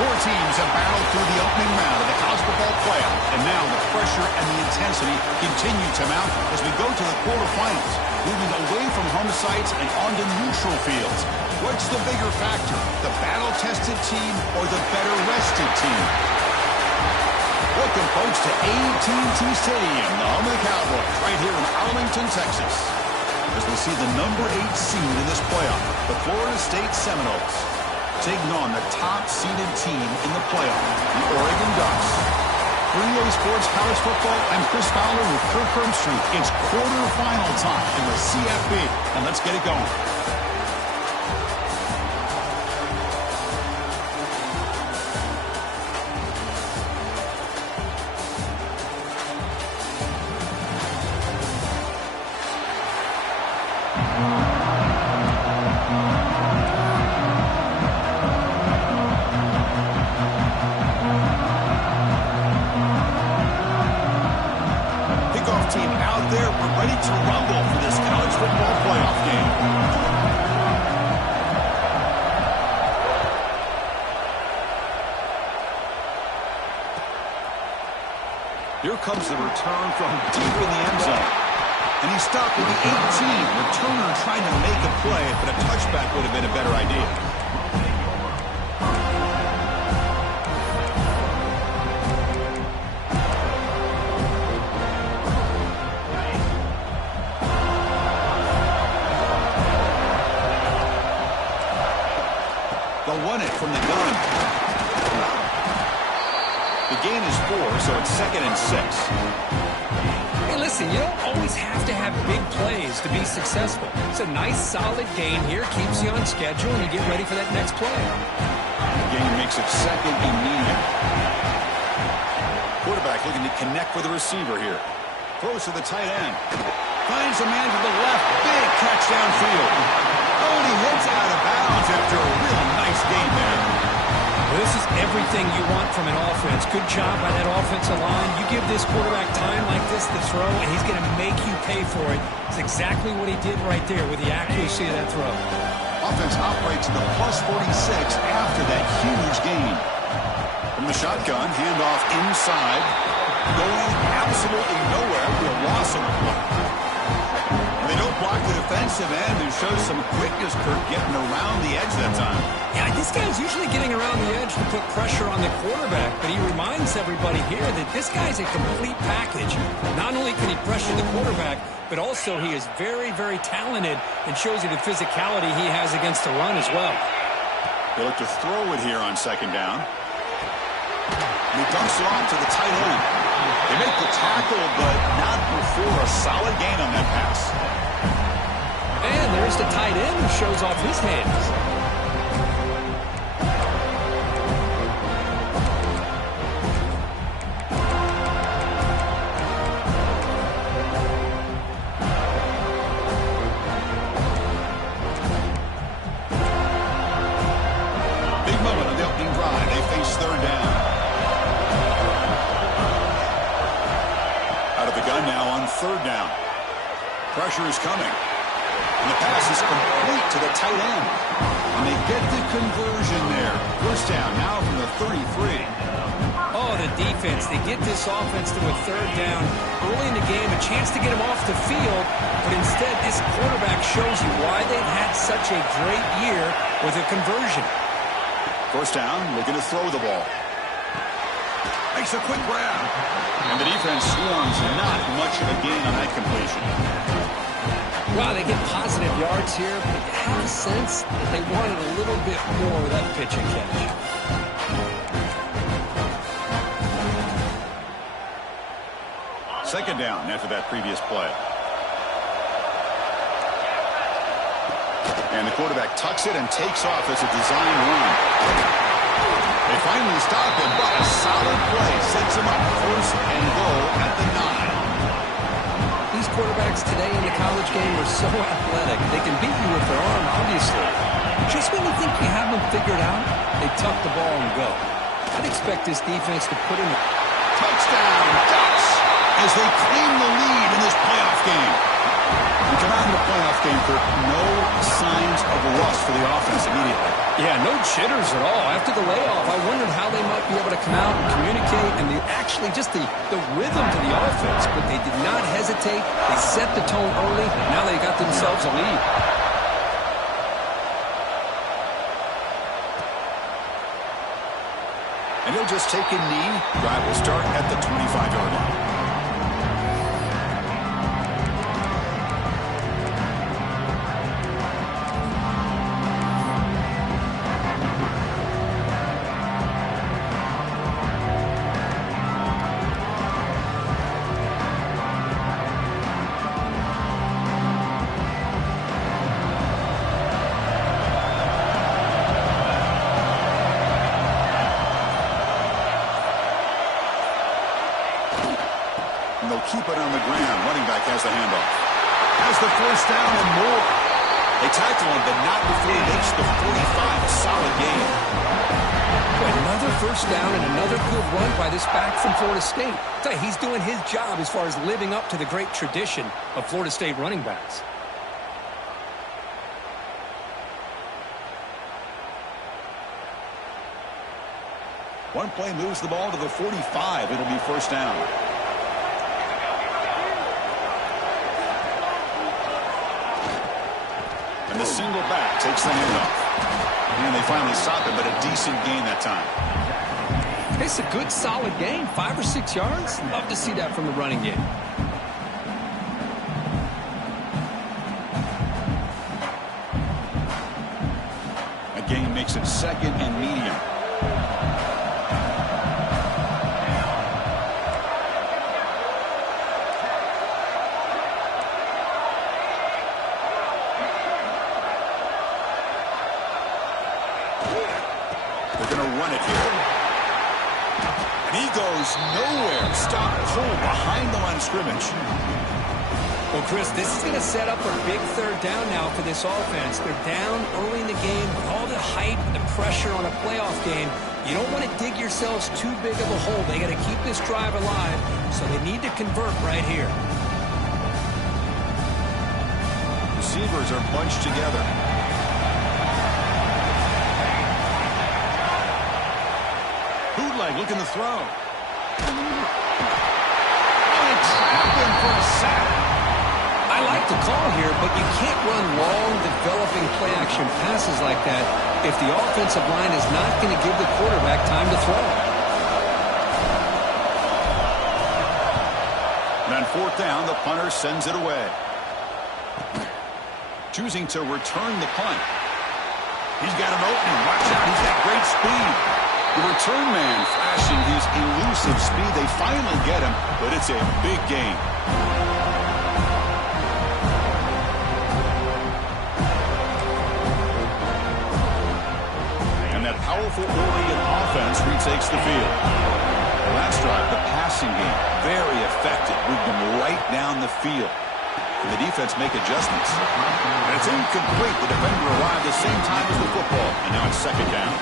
Four teams have battled through the opening round of the college football playoff, and now the pressure and the intensity continue to mount as we go to the quarterfinals, moving away from home sites and onto neutral fields. What's the bigger factor, the battle-tested team or the better-rested team? Welcome, folks, to AT&T Stadium, the home of the Cowboys, right here in Arlington, Texas, as we see the number 8 seed in this playoff, the Florida State Seminoles, taking on the top-seeded team in the playoff, the Oregon Ducks. For EA Sports College Football, I'm Chris Fowler with Kirk Herbstreit. It's quarterfinal time in the CFB, and let's get it going. Here comes the return from deep in the end zone. And he stopped at the 18. Returner trying to make a play, but a touchback would have been a better idea. They'll run it from the gun. The gain is 4, so it's 2nd and 6. Hey, listen, you don't always have to have big plays to be successful. It's a nice, solid gain here. Keeps you on schedule, and you get ready for that next play. The gain makes it 2nd and medium. Quarterback looking to connect with the receiver here. Throws to the tight end. Finds a man to the left. Big catch downfield. Oh, and he hits out of bounds after a real nice gain there. Well, this is everything you want from an offense. Good job by that offensive line. You give this quarterback time like this to throw, and he's going to make you pay for it. It's exactly what he did right there with the accuracy of that throw. Offense operates in the +46 after that huge gain. From the shotgun, handoff inside. Going absolutely nowhere for a loss on the play. They don't block the defensive end and show some quickness, Kirk, getting around the edge that time. Yeah, this guy's usually getting around the edge to put pressure on the quarterback, but he reminds everybody here that this guy's a complete package. Not only can he pressure the quarterback, but also he is very, very talented and shows you the physicality he has against the run as well. They look to throw it here on 2nd down. He dumps it off to the tight end. They make the tackle, but not before a solid gain on that pass. And there's the tight end who shows off his hands. Big moment on the opening drive. They face 3rd down. Out of the gun now on 3rd down. Pressure is coming. And the pass is complete to the tight end. And they get the conversion there. 1st down now from the 33. Oh, the defense. They get this offense to a 3rd down early in the game, a chance to get him off the field. But instead, this quarterback shows you why they've had such a great year with a conversion. 1st down, looking to throw the ball. Makes a quick grab. And the defense swarms, not much of a gain on that completion. Wow, they get positive yards here, but you have a sense that they wanted a little bit more of that pitch and catch. Second down after that previous play. And the quarterback tucks it and takes off as a design run. They finally stop him, but a solid play sets him up 1st and goal at the 9. These quarterbacks today in the college game are so athletic. They can beat you with their arm, obviously. Just when you think you have them figured out, they tuck the ball and go. I'd expect this defense to put in a touchdown Ducks as they claim the lead in this playoff game. We come out in the playoff game for no signs of rust for the offense immediately. Yeah, no jitters at all. After the layoff, I wondered how they might be able to come out and communicate and actually just the rhythm to the offense. But they did not hesitate. They set the tone early. Now they got themselves a lead. And he'll just take a knee. Drive will start at the 25-yard line. Keep it on the ground. Running back has the handoff. Has the first down and more. They tackle him, but not before he makes the 45. A solid game. Another first down and another good run by this back from Florida State. I tell you, he's doing his job as far as living up to the great tradition of Florida State running backs. One play moves the ball to the 45. It'll be first down. And the single back takes the handoff. And they finally stop it, but a decent gain that time. It's a good, solid gain. 5 or 6 yards. Love to see that from the running game. A gain makes it second and medium. Nowhere. Stop cold behind the line of scrimmage. Well, Chris, this is going to set up a big third down now for this offense. They're down early in the game with all the hype and the pressure on a playoff game. You don't want to dig yourselves too big of a hole. They got to keep this drive alive, so they need to convert right here. Receivers are bunched together. Bootleg looking to throw. I like the call here, but you can't run long, developing play-action passes like that if the offensive line is not going to give the quarterback time to throw. And on fourth down, the punter sends it away. Choosing to return the punt. He's got an opening. Watch out. He's got great speed. The return man flashing his elusive speed. They finally get him, but it's a big gain. And that powerful Oregon offense retakes the field. The last drive, the passing game, very effective. Moved them right down the field. And the defense make adjustments. And it's incomplete. The defender arrived the same time as the football. And now it's second down.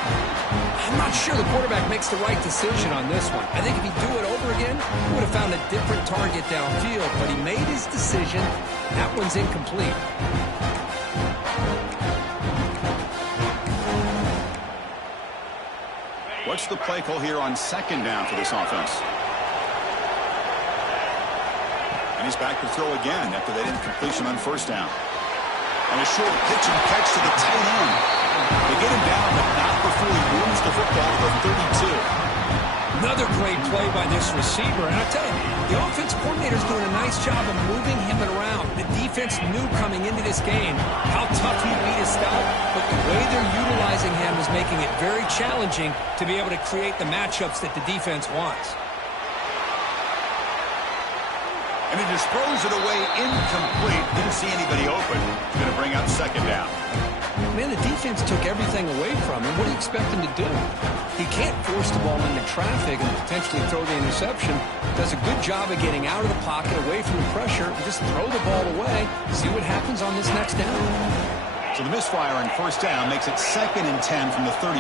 I'm not sure the quarterback makes the right decision on this one. I think if he'd do it over again, he would have found a different target downfield. But he made his decision. That one's incomplete. What's the play call here on second down for this offense? And he's back to throw again after that incompletion on first down. And a short pitch and catch to the tight end. They get him down, but not before he moves the football to the 32. Another great play by this receiver. And I tell you, the offense coordinator's doing a nice job of moving him around. The defense knew coming into this game how tough he'd be to stop, but the way they're utilizing him is making it very challenging to be able to create the matchups that the defense wants. And he just throws it away incomplete. Didn't see anybody open. Going to bring up second down. Man, the defense took everything away from him. What do you expect him to do? He can't force the ball into traffic and potentially throw the interception. Does a good job of getting out of the pocket, away from the pressure, and just throw the ball away. See what happens on this next down. So the misfire on first down makes it second and 10 from the 32.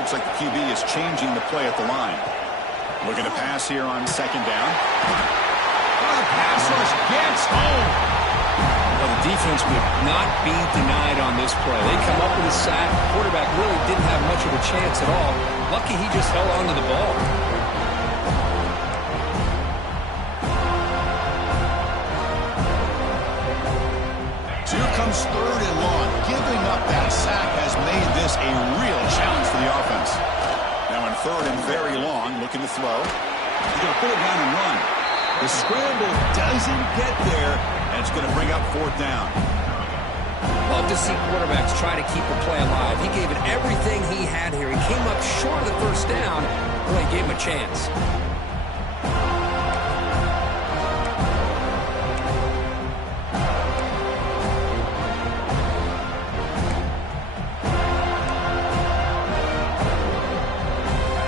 Looks like the QB is changing the play at the line. Looking to pass here on second down. The pass rush gets home. Well, the defense would not be denied on this play. They come up with a sack. The quarterback really didn't have much of a chance at all. Lucky he just held on to the ball. So here comes 3rd and long. Giving up that sack has made this a real challenge for the offense. Now in 3rd and very long, looking to throw. He's going to put it down and run. The scramble doesn't get there, and it's going to bring up 4th down. Love to see quarterbacks try to keep a play alive. He gave it everything he had here. He came up short of the 1st down. Really gave him a chance.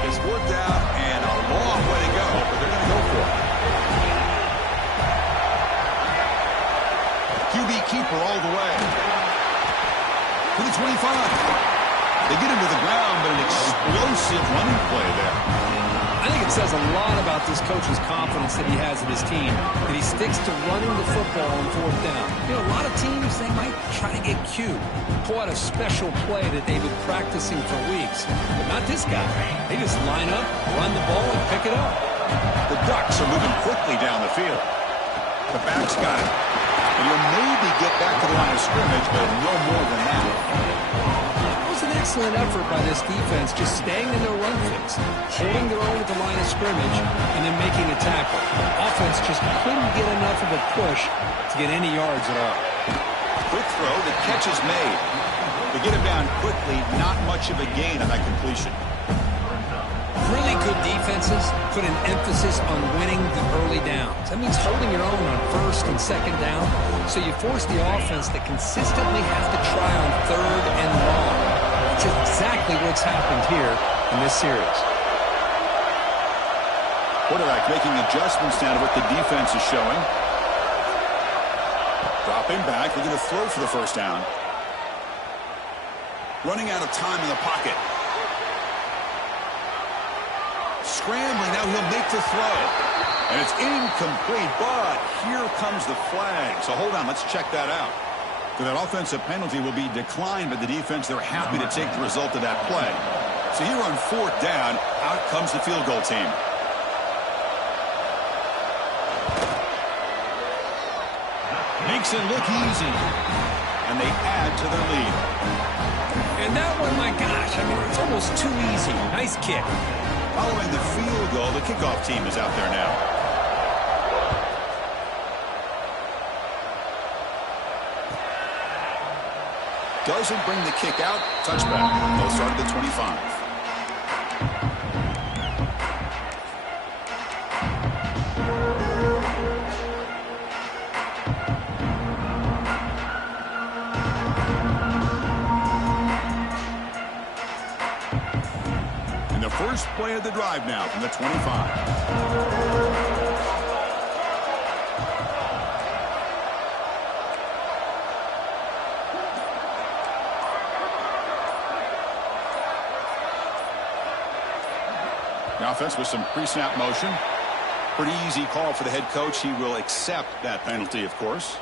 It's worked out, and a long way to go, but they're going to go for it. QB keeper all the way. To the 25. They get him to the ground, but an explosive running play there. I think it says a lot about this coach's confidence that he has in his team, that he sticks to running the football on 4th down. You know, a lot of teams, they might try to get cute, pull out a special play that they've been practicing for weeks. But not this guy. They just line up, run the ball, and pick it up. The Ducks are moving quickly down the field. The back's got it. And you'll maybe get back to the line of scrimmage, but no more than that. It was an excellent effort by this defense, just staying in their run fix, holding their own at the line of scrimmage, and then making a tackle. Offense just couldn't get enough of a push to get any yards at all. Quick throw, the catch is made. They get him down quickly, not much of a gain on that completion. Really good defenses put an emphasis on winning the early downs. That means holding your own on 1st and 2nd down, so you force the offense to consistently have to try on 3rd and long. That's exactly what's happened here in this series. Quarterback making adjustments now to what the defense is showing. Dropping back, looking to throw for the 1st down. Running out of time in the pocket. Scrambling, now he'll make the throw. And it's incomplete, but here comes the flag. So hold on, let's check that out. So that offensive penalty will be declined by the defense. They're happy to take the result of that play. So here on 4th down, out comes the field goal team. Makes it look easy. And they add to their lead. And that one, my gosh, I mean, it's almost too easy. Nice kick. Following the field goal, the kickoff team is out there now. Doesn't bring the kick out. Touchback. They'll start at the 25. First play of the drive now from the 25. The offense with some pre-snap motion. Pretty easy call for the head coach. He will accept that penalty, of course.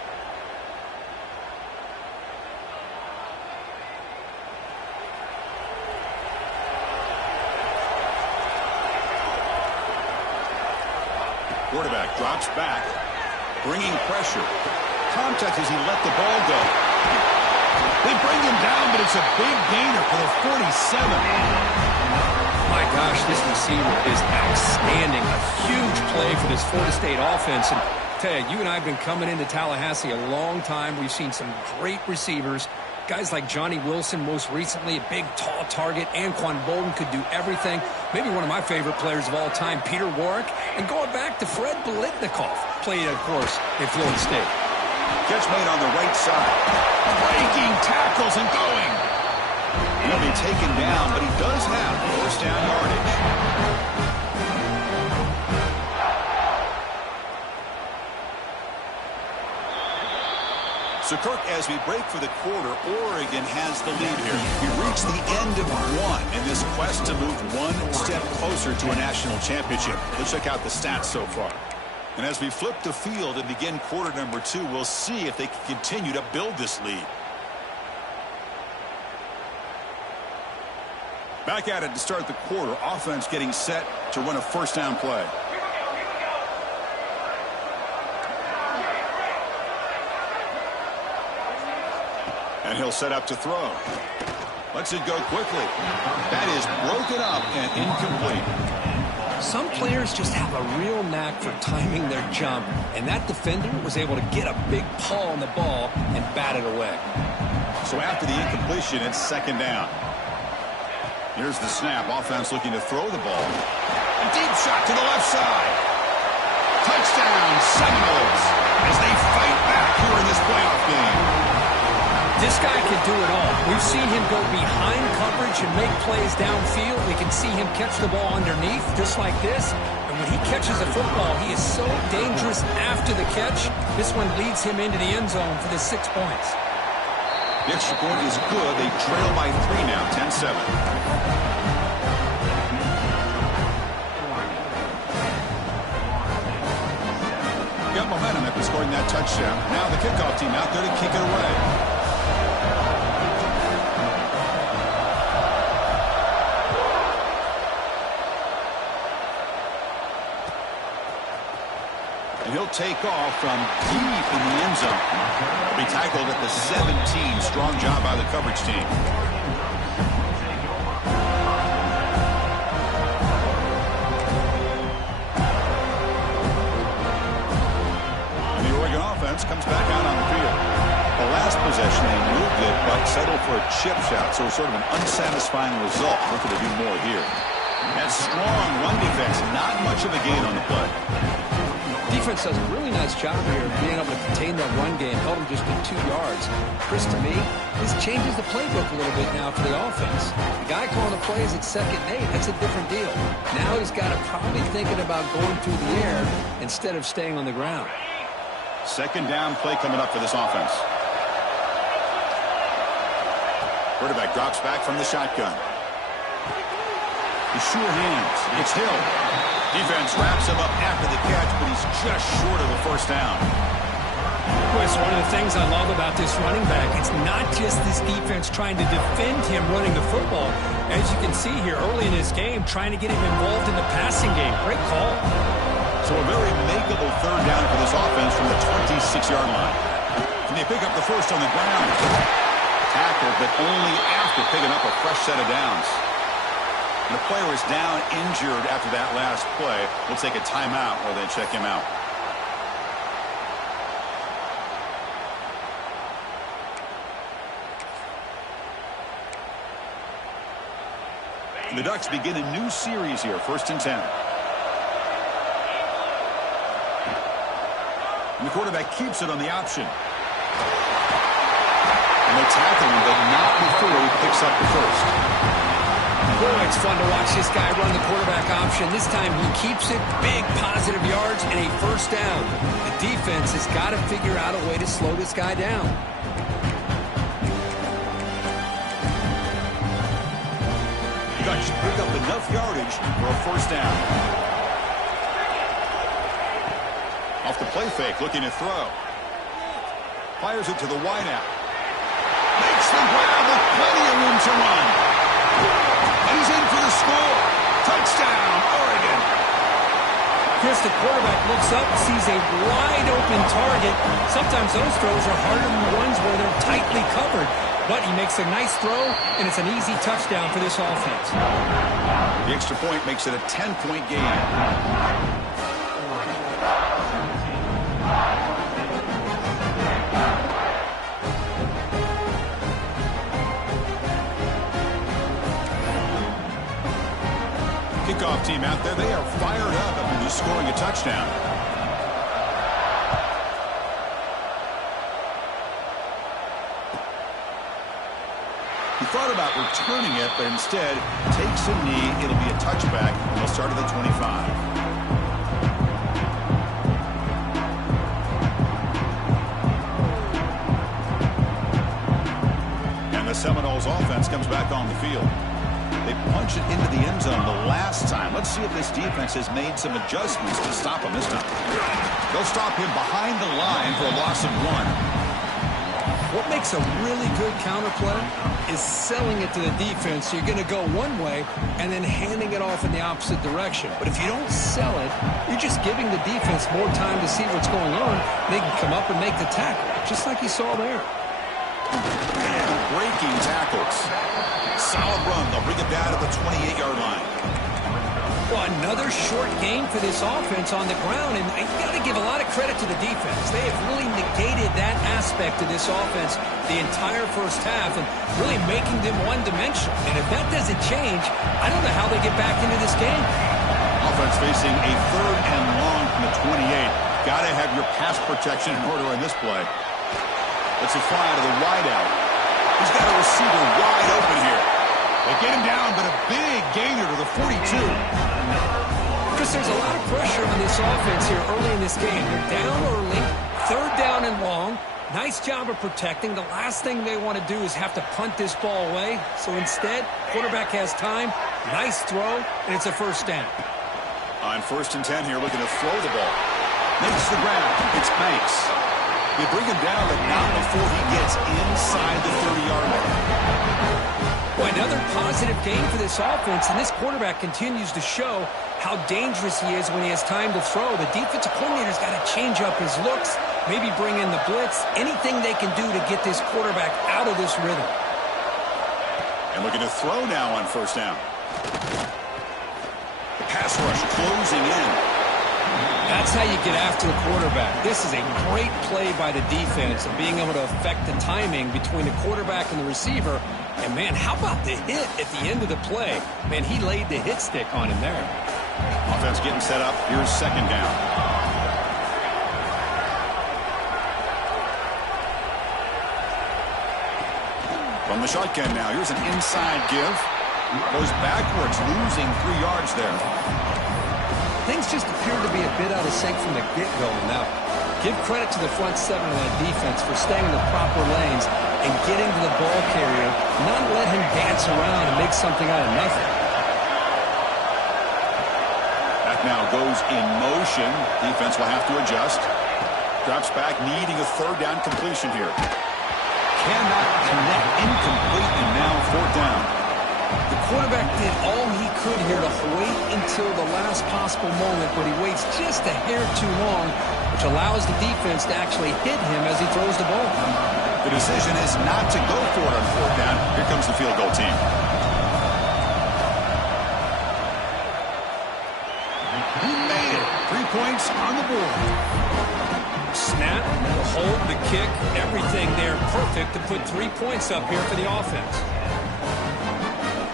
Quarterback drops back, bringing pressure. Contact as he let the ball go. They bring him down, but it's a big gainer for the 47. My gosh, this receiver is outstanding. A huge play for this Florida State offense. And I tell you, you and I have been coming into Tallahassee a long time. We've seen some great receivers. Guys like Johnny Wilson, most recently, a big, tall target. Anquan Bolden could do everything. Maybe one of my favorite players of all time, Peter Warwick. And going back to Fred Biletnikoff, played, of course, at Florida State. Catch made on the right side. Breaking tackles and going. He'll be taken down, but he does have first down yardage. So, Kirk, as we break for the quarter, Oregon has the lead here. We reach the end of one in this quest to move one step closer to a national championship. Let's check out the stats so far. And as we flip the field and begin quarter number 2, we'll see if they can continue to build this lead. Back at it to start the quarter. Offense getting set to run a first down play. And he'll set up to throw. Lets it go quickly. That is broken up and incomplete. Some players just have a real knack for timing their jump, and that defender was able to get a big paw on the ball and bat it away. So after the incompletion, it's second down. Here's the snap. Offense looking to throw the ball. A deep shot to the left side. Touchdown, Seminoles, as they fight back here in this playoff game. This guy can do it all. We've seen him go behind coverage and make plays downfield. We can see him catch the ball underneath, just like this. And when he catches a football, he is so dangerous after the catch. This one leads him into the end zone for the 6 points. The extra point is good. They trail by 3 now, 10-7. Got momentum after scoring that touchdown. Now the kickoff team out there to kick it away. And he'll take off from deep in the end zone. He'll be tackled at the 17. Strong job by the coverage team. And the Oregon offense comes back out on the field. The last possession, they moved it, but settled for a chip shot, so sort of an unsatisfying result. Looking to do more here. That strong run defense, not much of a gain on the play. Defense does a really nice job here of being able to contain that run game, held him just to 2 yards. Chris, to me, this changes the playbook a little bit now for the offense. The guy calling the plays at 2nd and 8, that's a different deal. Now he's got to probably thinking about going through the air instead of staying on the ground. Second down play coming up for this offense. Quarterback drops back from the shotgun. The sure hands. It's Hill. Defense wraps him up after the catch, but he's just short of the first down. Well, it's one of the things I love about this running back. It's not just this defense trying to defend him running the football. As you can see here early in this game, trying to get him involved in the passing game. Great call. So a very makeable third down for this offense from the 26-yard line. Can they pick up the first on the ground? Tackled, but only after picking up a fresh set of downs. The player is down injured after that last play. We'll take a timeout while they check him out. The Ducks begin a new series here, 1st and 10. And the quarterback keeps it on the option. And they tackle him, but not before he picks up the first. Boy, it's fun to watch this guy run the quarterback option. This time he keeps it, big positive yards, and a first down. The defense has got to figure out a way to slow this guy down. The Ducks pick up enough yardage for a first down. Off the play fake, looking to throw. Fires it to the wideout. Makes the grab with plenty of room to run. And he's in for the score. Touchdown, Oregon. Chris, the quarterback looks up, sees a wide-open target. Sometimes those throws are harder than the ones where they're tightly covered. But he makes a nice throw, and it's an easy touchdown for this offense. The extra point makes it a 10-point game. Kickoff team out there, they are fired up after just scoring a touchdown. He thought about returning it, but instead takes a knee. It'll be a touchback. They'll start at the 25. And the Seminoles offense comes back on the field. They punched it into the end zone the last time. Let's see if this defense has made some adjustments to stop him this time. They'll stop him behind the line for a loss of 1. What makes a really good counter play is selling it to the defense. So you're going to go one way and then handing it off in the opposite direction. But if you don't sell it, you're just giving the defense more time to see what's going on. They can come up and make the tackle, just like you saw there. Breaking tackles. Solid run. They'll bring it down to the 28-yard line. Well, another short game for this offense on the ground, and you got to give a lot of credit to the defense. They have really negated that aspect of this offense the entire first half and really making them one-dimensional. And if that doesn't change, I don't know how they get back into this game. Offense facing a 3rd and long from the 28. Got to have your pass protection in order in this play. Let's it fly to the wideout. He's got a receiver wide open here. They get him down, but a big gainer to the 42. Chris, there's a lot of pressure on this offense here early in this game. They're down early, 3rd down and long. Nice job of protecting. The last thing they want to do is have to punt this ball away. So instead, quarterback has time, nice throw, and it's a 1st down. On 1st and 10 here, looking to throw the ball. Makes the grab. It's Banks. They bring him down, but not before he gets inside the 30-yard line. Boy, another positive game for this offense, and this quarterback continues to show how dangerous he is when he has time to throw. The defensive coordinator's got to change up his looks, maybe bring in the blitz, anything they can do to get this quarterback out of this rhythm. And looking to throw now on 1st down. The pass rush closing in. That's how you get after the quarterback. This is a great play by the defense and being able to affect the timing between the quarterback and the receiver. And, man, how about the hit at the end of the play? Man, he laid the hit stick on him there. Offense getting set up. Here's 2nd down. From the shotgun now. Here's an inside give. Goes backwards, losing 3 yards there. Things just appear to be a bit out of sync from the get-go now. Give credit to the front 7 of that defense for staying in the proper lanes and getting to the ball carrier, not let him dance around and make something out of nothing. Back now goes in motion. Defense will have to adjust. Drops back, needing a 3rd down completion here. Cannot connect, incomplete, and now 4th down. The quarterback did all he could here to wait until the last possible moment, but he waits just a hair too long, which allows the defense to actually hit him as he throws the ball. The decision is not to go for it on 4th down. Here comes the field goal team. He made it. 3 points on the board. Snap, the hold, the kick, everything there perfect to put 3 points up here for the offense.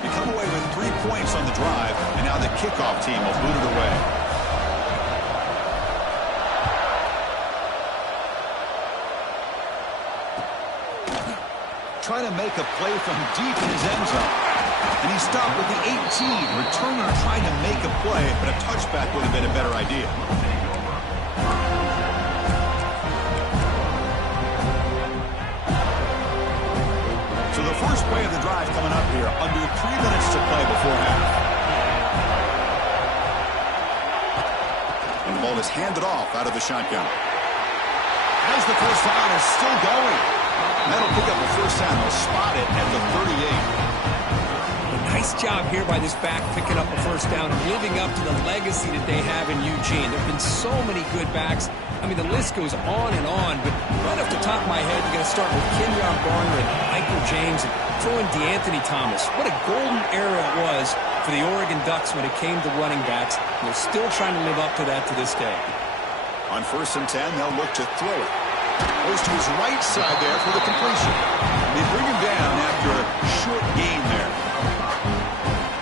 You come away with 3 points on the drive, and now the kickoff team will boot it away. Trying to make a play from deep in his end zone. And he stopped with the 18. Returner trying to make a play, but a touchback would have been a better idea. So the first play of the drive coming up here, under 3 minutes to play before half. And the ball is handed off out of the shotgun. As the first down is still going. That'll pick up the 1st down. They'll spot it at the 38. Nice job here by this back picking up a 1st down and living up to the legacy that they have in Eugene. There have been so many good backs. I mean, the list goes on and on, but right off the top of my head, you're going to start with Kenyon Barner and Michael James and throw in DeAnthony Thomas. What a golden era it was for the Oregon Ducks when it came to running backs. They're still trying to live up to that to this day. On 1st and 10, they'll look to throw it. Goes to his right side there for the completion. They bring him down after a short gain there.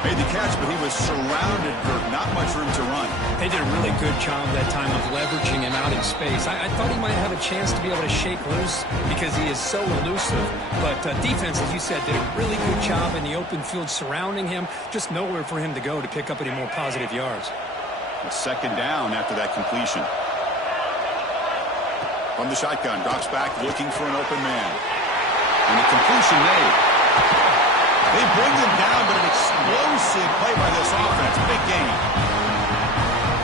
Made the catch, but he was surrounded for not much room to run. They did a really good job that time of leveraging him out in space. I thought he might have a chance to be able to shake loose because he is so elusive. But defense, as you said, did a really good job in the open field surrounding him. Just nowhere for him to go to pick up any more positive yards. A 2nd down after that completion. From the shotgun, drops back looking for an open man. And the completion made. They bring them down, but an explosive play by this offense. Big game.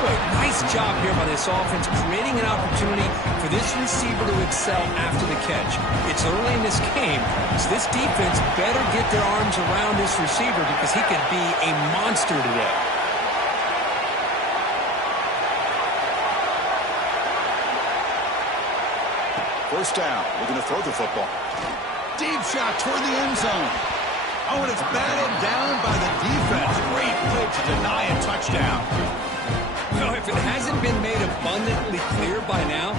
Boy, nice job here by this offense, creating an opportunity for this receiver to excel after the catch. It's early in this game, so this defense better get their arms around this receiver because he could be a monster today. First down, looking to throw the football. Deep shot toward the end zone. Oh, and it's batted down by the defense. Great play to deny a touchdown. Well, if it hasn't been made abundantly clear by now,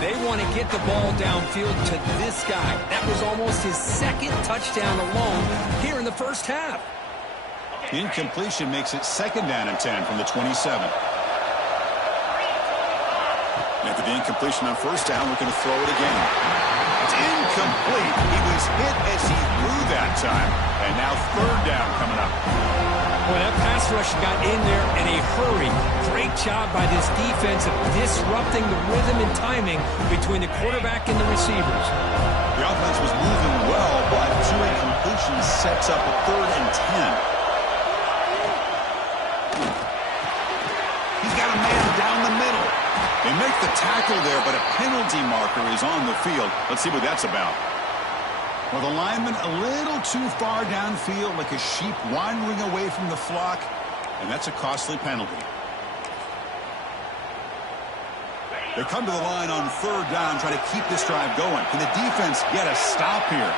they want to get the ball downfield to this guy. That was almost his second touchdown alone here in the first half. The incompletion makes it second down and 10 from the 27. After the incompletion on first down, we're going to throw it again. It's incomplete. He was hit as he threw that time. And now third down coming up. Boy, that pass rush got in there in a hurry. Great job by this defense of disrupting the rhythm and timing between the quarterback and the receivers. The offense was moving well, but two incompletions sets up a third and 10. He's got a man down the middle. They make the tackle there, but a penalty marker is on the field. Let's see what that's about. Well, the lineman a little too far downfield, like a sheep wandering away from the flock, and that's a costly penalty. They come to the line on third down, trying to keep this drive going. Can the defense get a stop here?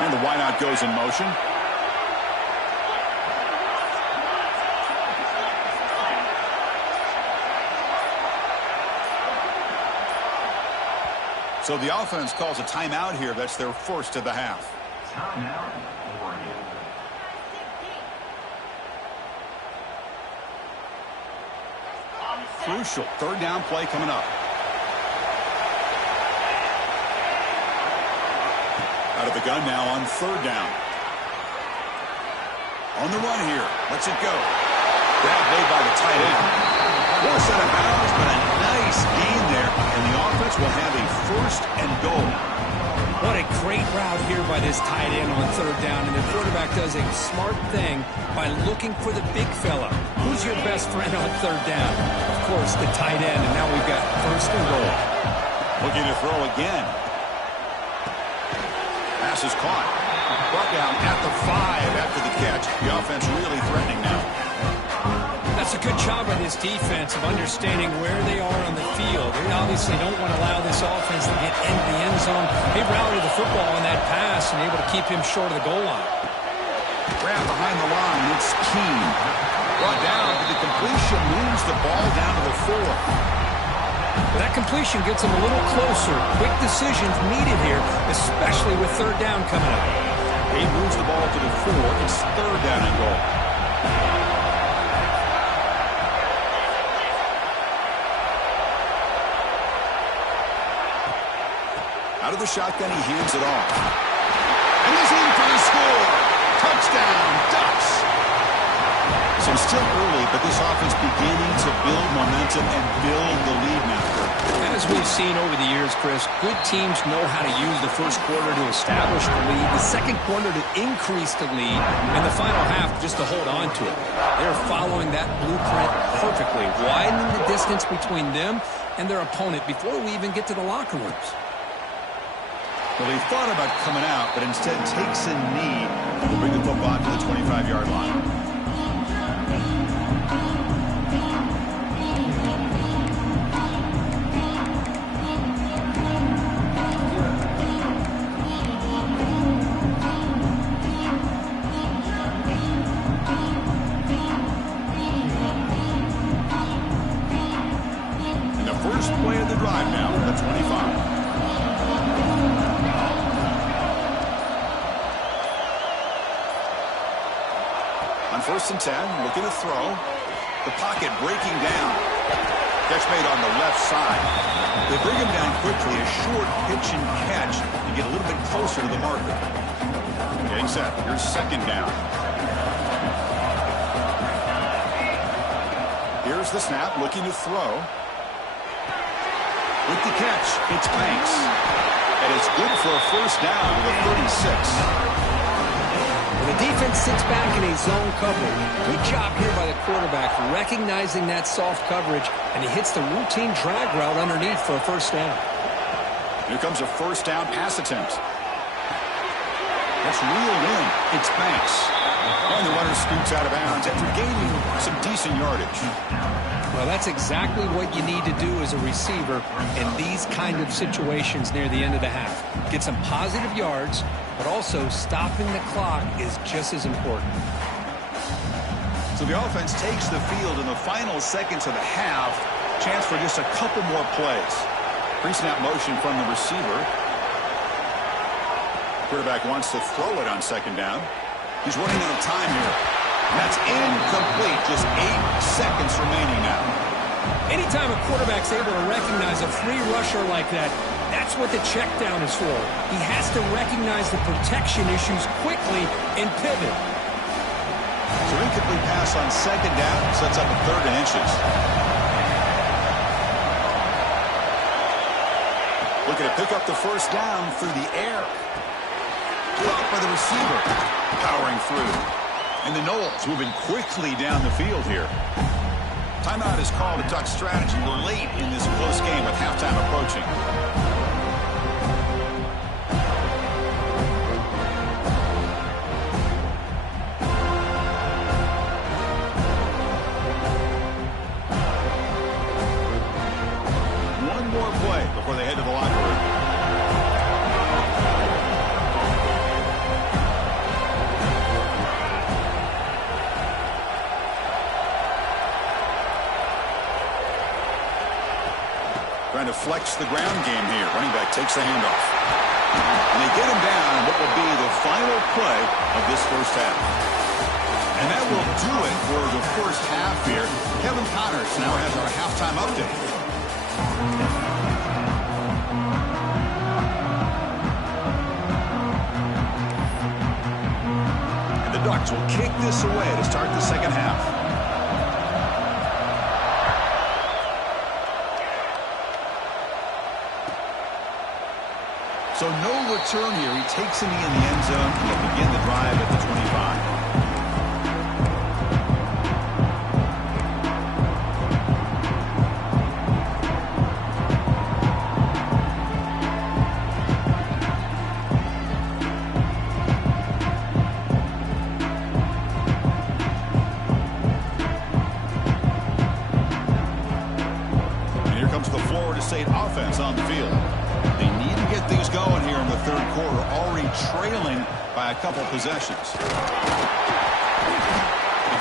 And the wideout goes in motion. So the offense calls a timeout here. That's their first of the half. Crucial third down play coming up. Out of the gun now on third down. On the run here. Lets it go. Grab made by the tight end. Force out of bounds, but a nice gain there, and the offense will have a first and goal. What a great route here by this tight end on third down, and the quarterback does a smart thing by looking for the big fella. Who's your best friend on third down? Of course, the tight end, and now we've got first and goal. Looking to throw again. Pass is caught. Brought down at the 5 after the catch. The offense really threatening now. That's a good job by this defense of understanding where they are on the field. They obviously don't want to allow this offense to get into the end zone. They rallied the football on that pass and able to keep him short of the goal line. Grab behind the line. It's Keen. Brought down, but the completion moves the ball down to the 4. But that completion gets him a little closer. Quick decisions needed here, especially with third down coming up. He moves the ball to the 4. It's third down and goal. Out of the shotgun, he hands it off. And he's in for the score. Touchdown, Ducks. So still early, but this offense beginning to build momentum and build the lead now. As we've seen over the years, Chris, good teams know how to use the first quarter to establish the lead, the second quarter to increase the lead, and the final half just to hold on to it. They're following that blueprint perfectly, widening the distance between them and their opponent before we even get to the locker rooms. Well, he thought about coming out, but instead takes a knee to bring the football to the 25-yard line. And the first play of the drive now, the 25. First and 10, looking to throw. The pocket breaking down. Catch made on the left side. They bring him down quickly. A short pitch and catch to get a little bit closer to the marker. Getting set. Here's second down. Here's the snap, looking to throw. With the catch, it's Banks. And it's good for a first down with 36. The defense sits back in a zone coverage. Good job here by the quarterback recognizing that soft coverage, and he hits the routine drag route underneath for a first down. Here comes a first down pass attempt. That's reeled in. It's Banks. And the runner scoots out of bounds after gaining some decent yardage. Well, that's exactly what you need to do as a receiver in these kind of situations near the end of the half. Get some positive yards, but also stopping the clock is just as important. So the offense takes the field in the final seconds of the half. Chance for just a couple more plays. Pre-snap motion from the receiver. Quarterback wants to throw it on second down. He's running out of time here. That's incomplete. Just 8 seconds remaining now. Anytime a quarterback's able to recognize a free rusher like that, that's what the check down is for. He has to recognize the protection issues quickly and pivot. So incomplete pass on second down sets up a 3rd and inches. Looking to pick up the first down through the air. Blocked by the receiver. Powering through. And the Knowles moving quickly down the field here. Timeout is called to talk strategy late in this close game with halftime approaching. One more play before they head to the locker room. Trying to flex the ground game here. Running back takes the handoff. And they get him down in what will be the final play of this first half. And that will do it for the first half here. Kevin Connors now has our halftime update. And the Ducks will kick this away to start the second half. So no return here. He takes him in the end zone and will begin the drive at the 25. And here comes the Florida State offense on the field. They need to get things going here in the third quarter, already trailing by a couple possessions. The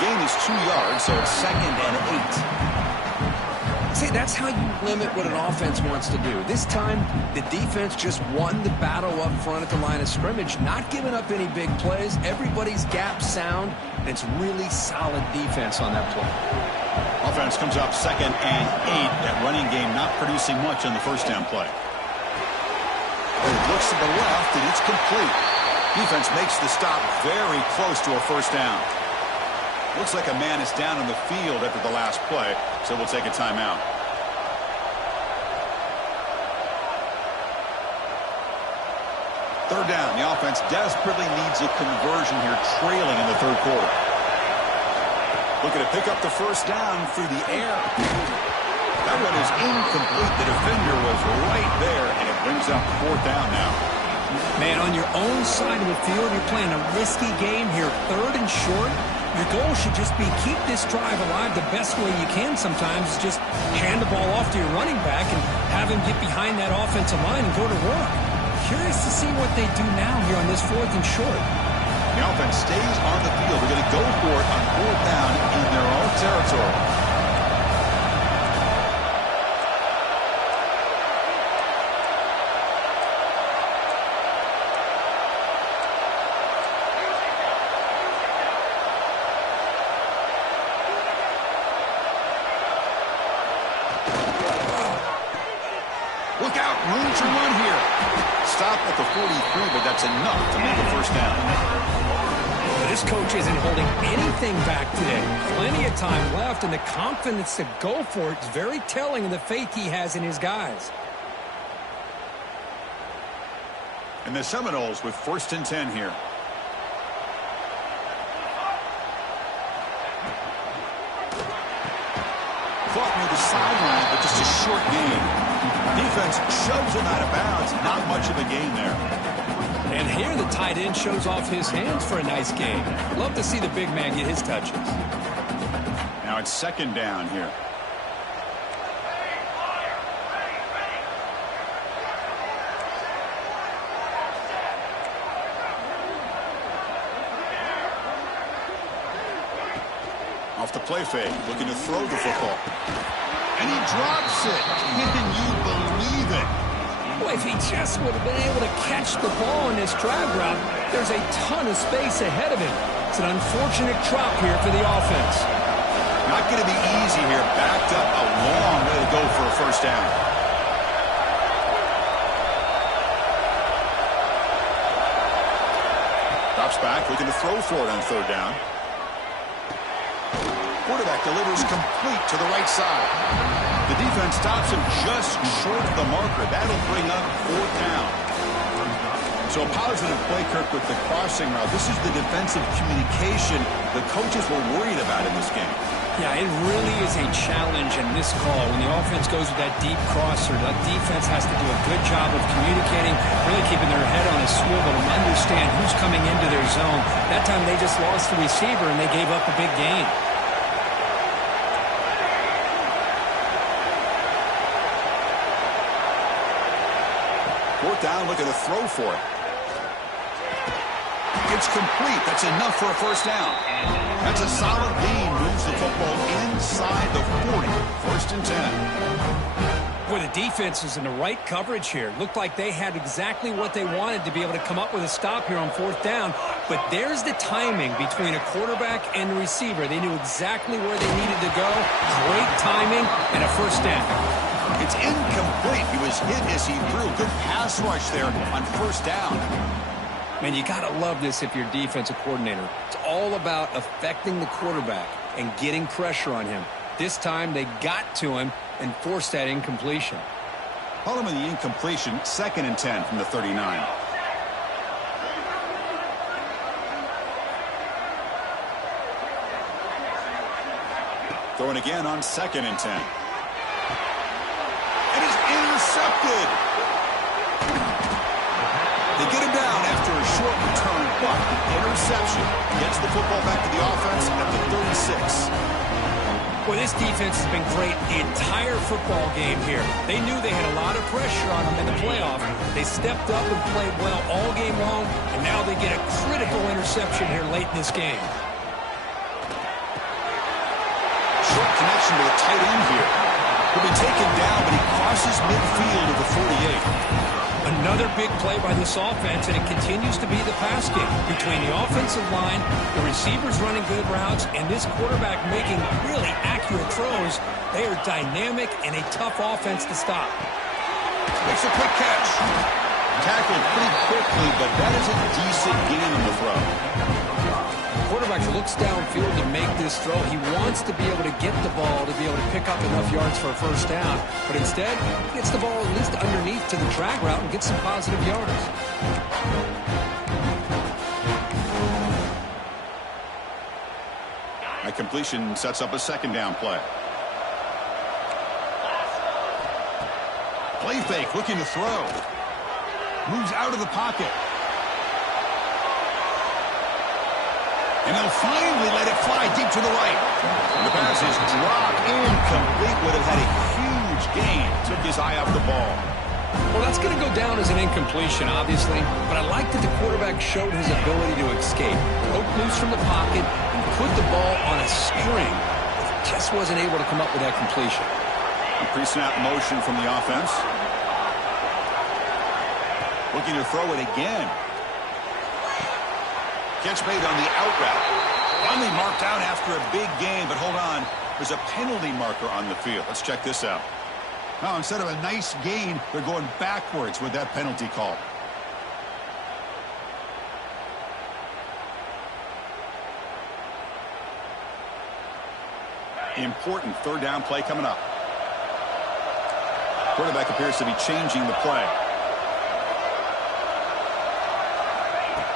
gain is 2 yards, so it's 2nd and 8. See, that's how you limit what an offense wants to do. This time, the defense just won the battle up front at the line of scrimmage, not giving up any big plays. Everybody's gap sound, and it's really solid defense on that play. Offense comes up 2nd and 8. That running game not producing much on the first down play. It looks to the left, and it's complete. Defense makes the stop very close to a first down. Looks like a man is down on the field after the last play, so we'll take a timeout. Third down. The offense desperately needs a conversion here, trailing in the third quarter. Looking to pick up the first down through the air. That one is incomplete. The defender was right there, and it brings up 4th down now. Man, on your own side of the field, you're playing a risky game here. 3rd and short. Your goal should just be keep this drive alive the best way you can sometimes. Just hand the ball off to your running back and have him get behind that offensive line and go to work. Curious to see what they do now here on this 4th and short. The offense stays on the field. They're going to go for it on 4th down in their own territory. Look out, room to run here. Stop at the 43, but that's enough to make a first down. This coach isn't holding anything back today. Plenty of time left, and the confidence to go for it is very telling of the faith he has in his guys. And the Seminoles with 1st and 10 here. Caught near the sideline, but just a short gain. Defense shoves him out of bounds. Not much of a gain there. And here the tight end shows off his hands for a nice gain. Love to see the big man get his touches. Now it's 2nd down here. Off the play fake, looking to throw the football. And he drops it. Can you believe it? Boy, if he just would have been able to catch the ball in this drag route, there's a ton of space ahead of him. It's an unfortunate drop here for the offense. Not going to be easy here. Backed up a long way to go for a 1st down. Drops back, looking to throw for it on 3rd down. Quarterback delivers complete to the right side. The defense stops him just short of the marker. That'll bring up 4th down. So a positive play, Kirk, with the crossing route. This is the defensive communication the coaches were worried about in this game. Yeah, it really is a challenge in this call. When the offense goes with that deep crosser, the defense has to do a good job of communicating, really keeping their head on a swivel and understand who's coming into their zone. That time they just lost the receiver and they gave up a big gain. 4th down, looking to throw for it. It's complete. That's enough for a 1st down. That's a solid gain. Moves the football inside the 40. 1st and 10. Boy, the defense is in the right coverage here. Looked like they had exactly what they wanted to be able to come up with a stop here on 4th down. But there's the timing between a quarterback and the receiver. They knew exactly where they needed to go. Great timing and a 1st down. It's incomplete. He was hit as he threw. Good pass rush there on 1st down. Man, you got to love this if you're a defensive coordinator. It's all about affecting the quarterback and getting pressure on him. This time they got to him and forced that incompletion. Following the incompletion, 2nd and 10 from the 39. Throwing again on 2nd and 10. And he's intercepted. They get him down after a short return, but the interception gets the football back to the offense at the 36. Well, this defense has been great the entire football game here. They knew they had a lot of pressure on them in the playoff. They stepped up and played well all game long, and now they get a critical interception here late in this game. Short connection to the tight end here. He'll be taken down, but he crosses midfield of the 48. Another big play by this offense, and it continues to be the pass game between the offensive line, the receivers running good routes, and this quarterback making really accurate throws. They are dynamic and a tough offense to stop. Makes a quick catch. Tackled pretty quickly, but that is a decent gain on the throw. Quarterback looks downfield to make this throw. He wants to be able to get the ball to be able to pick up enough yards for a 1st down, but instead he gets the ball at least underneath to the drag route and gets some positive yards. That completion sets up a 2nd down play. Play fake, looking to throw. Moves out of the pocket. And they'll finally let it fly deep to the right. The pass is dropped incomplete. Would have had a huge gain. Took his eye off the ball. Well, that's going to go down as an incompletion, obviously. But I like that the quarterback showed his ability to escape. Broke loose from the pocket and put the ball on a string. Just wasn't able to come up with that completion. A pre-snap motion from the offense. Looking to throw it again. Catch made on the out route. Finally marked out after a big game, but hold on. There's a penalty marker on the field. Let's check this out. Now, instead of a nice gain, they're going backwards with that penalty call. Important 3rd down play coming up. Quarterback appears to be changing the play.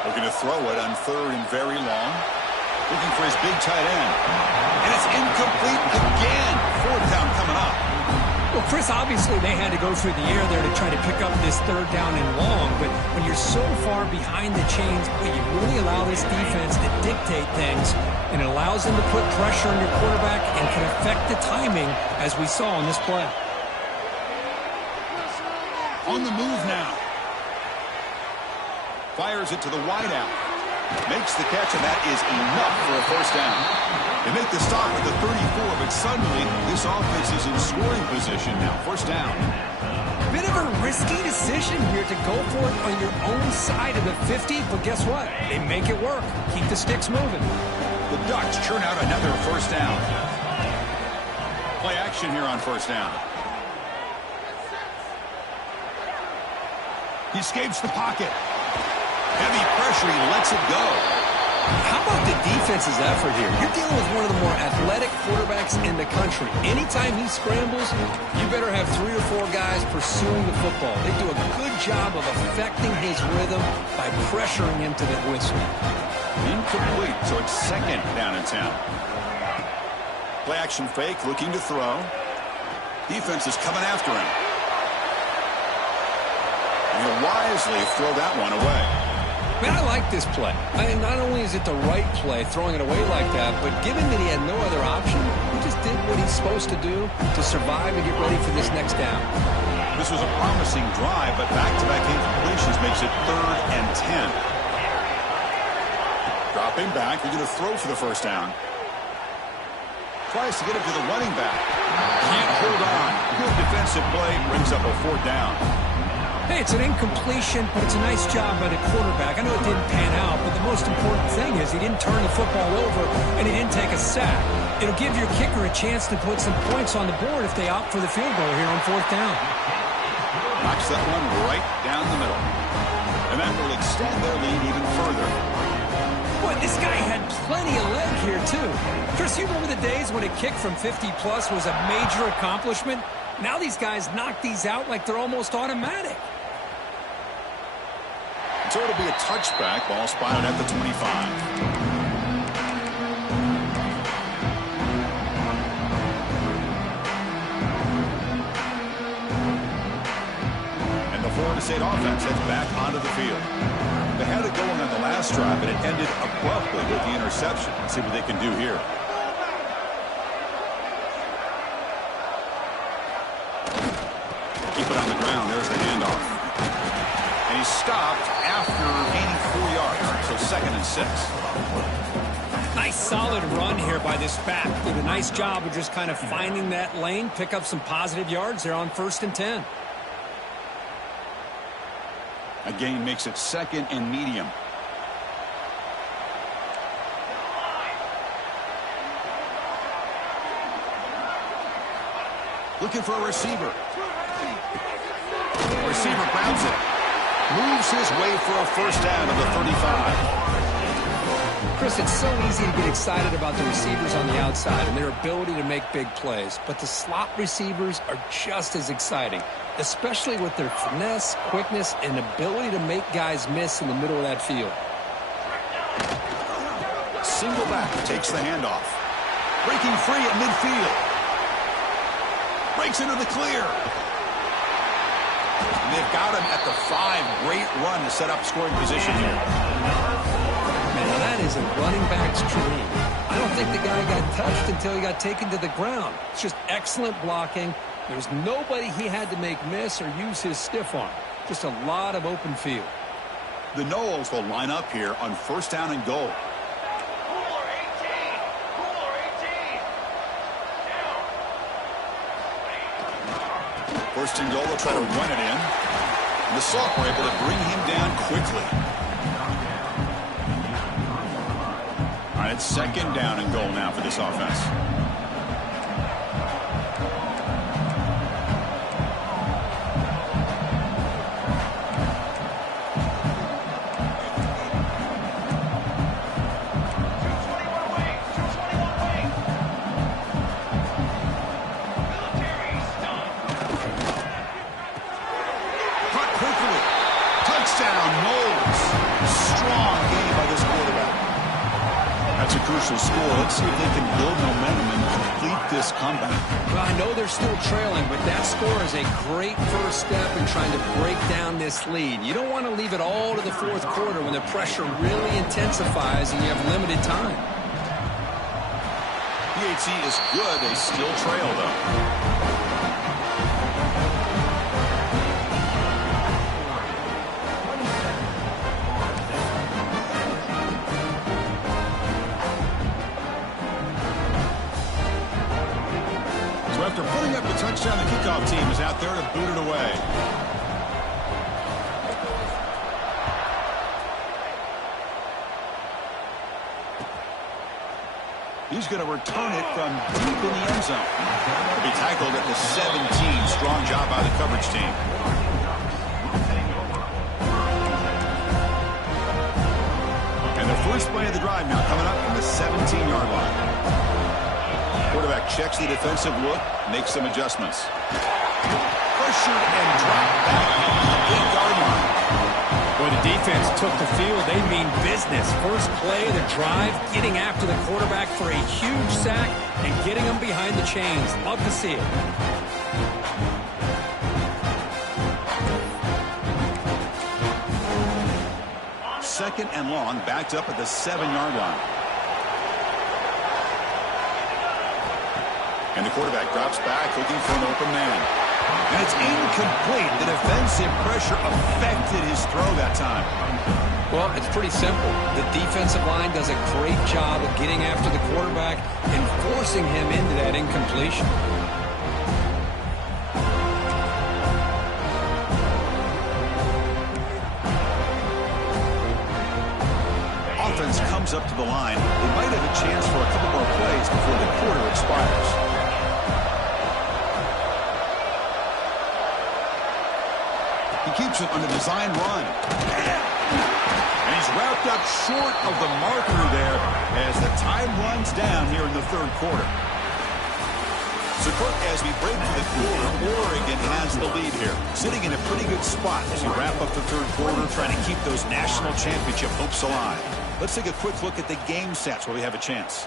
Looking to throw it on 3rd and very long. Looking for his big tight end. And it's incomplete again. 4th down coming up. Well, Chris, obviously they had to go through the air there to try to pick up this 3rd down and long, but when you're so far behind the chains, you really allow this defense to dictate things, and it allows them to put pressure on your quarterback and can affect the timing, as we saw on this play. On the move now. Fires it to the wideout. Makes the catch, and that is enough for a 1st down. They make the stop at the 34, but suddenly this offense is in scoring position now. 1st down. Bit of a risky decision here to go for it on your own side of the 50, but guess what? They make it work. Keep the sticks moving. The Ducks churn out another 1st down. Play action here on 1st down. He escapes the pocket. Heavy pressure, he lets it go. How about the defense's effort here? You're dealing with one of the more athletic quarterbacks in the country. Anytime he scrambles, you better have 3 or 4 guys pursuing the football. They do a good job of affecting his rhythm by pressuring him to the whistle. Incomplete, so it's 2nd down and 10. Play action fake, looking to throw. Defense is coming after him. And he'll wisely throw that one away. Man, I like this play. Not only is it the right play, throwing it away like that, but given that he had no other option, he just did what he's supposed to do to survive and get ready for this next down. This was a promising drive, but back-to-back incompletions makes it 3rd and 10. Dropping back, they're going to throw for the 1st down. Tries to get it to the running back. Can't hold on. Good defensive play, brings up a 4th down. Hey, it's an incompletion, but it's a nice job by the quarterback. I know it didn't pan out, but the most important thing is he didn't turn the football over and he didn't take a sack. It'll give your kicker a chance to put some points on the board if they opt for the field goal here on 4th down. Knocks that one right down the middle. And that will extend their lead even further. Boy, this guy had plenty of leg here, too. Chris, you remember the days when a kick from 50-plus was a major accomplishment? Now these guys knock these out like they're almost automatic. So it'll be a touchback. Ball spotted at the 25. And the Florida State offense heads back onto the field. They had it going on the last drive, but it ended abruptly with the interception. Let's see what they can do here. Keep it on the ground. There's the handoff. And he's stopped after gaining 4 yards, so 2nd and 6. Nice solid run here by this back. Did a nice job of just kind of finding that lane, pick up some positive yards there on 1st and 10. A gain makes it 2nd and medium. Looking for a receiver. Receiver grabs it. Moves his way for a 1st down of the 35. Chris, it's so easy to get excited about the receivers on the outside and their ability to make big plays, but the slot receivers are just as exciting, especially with their finesse, quickness, and ability to make guys miss in the middle of that field. Single back takes the handoff. Breaking free at midfield. Breaks into the clear. And they've got him at the 5. Great run to set up scoring position here. Man, now that is a running back's dream. I don't think the guy got touched until he got taken to the ground. It's just excellent blocking. There's nobody he had to make miss or use his stiff arm. Just a lot of open field. The Noles will line up here on 1st down and goal. First and goal, they'll try to run it in. And the Salt were able to bring him down quickly. All right, it's 2nd down and goal now for this offense. Strong this comeback. Well, I know they're still trailing, but that score is a great first step in trying to break down this lead. You don't want to leave it all to the fourth quarter when the pressure really intensifies and you have limited time. PAT is good. They still trail, though. After putting up the touchdown, the kickoff team is out there to boot it away. He's going to return it from deep in the end zone. He'll be tackled at the 17. Strong job by the coverage team. And the first play of the drive now coming up from the 17-yard line. Quarterback checks the defensive look, makes some adjustments. Pressured and dropped back on the 8-yard line. Boy, the defense took the field. They mean business. First play of the drive, getting after the quarterback for a huge sack and getting him behind the chains. Love to see it. Second and long, backed up at the 7-yard line. And the quarterback drops back, looking for an open man. And it's incomplete. The defensive pressure affected his throw that time. Well, it's pretty simple. The defensive line does a great job of getting after the quarterback and forcing him into that incompletion. Offense comes up to the line. They might have a chance for a couple more plays before the quarter expires. He keeps it on the design run. And he's wrapped up short of the marker there as the time runs down here in the third quarter. So, Kirk, as we break to the quarter, Oregon has the lead here, sitting in a pretty good spot as you wrap up the third quarter, trying to keep those national championship hopes alive. Let's take a quick look at the game stats where we have a chance.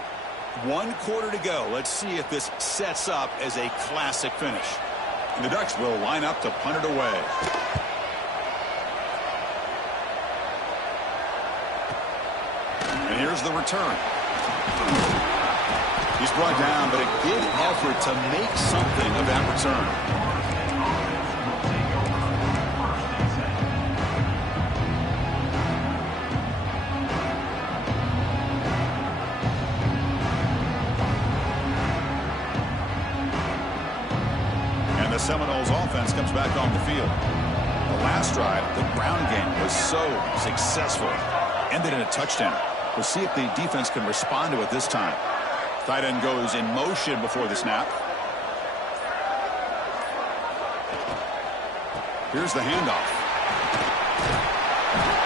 1 quarter to go. Let's see if this sets up as a classic finish. And the Ducks will line up to punt it away. And here's the return. He's brought down, but a good effort to make something of that return. And the Seminoles offense comes back on the field. The last drive, the ground game was so successful. Ended in a touchdown. We'll see if the defense can respond to it this time. Tight end goes in motion before the snap. Here's the handoff.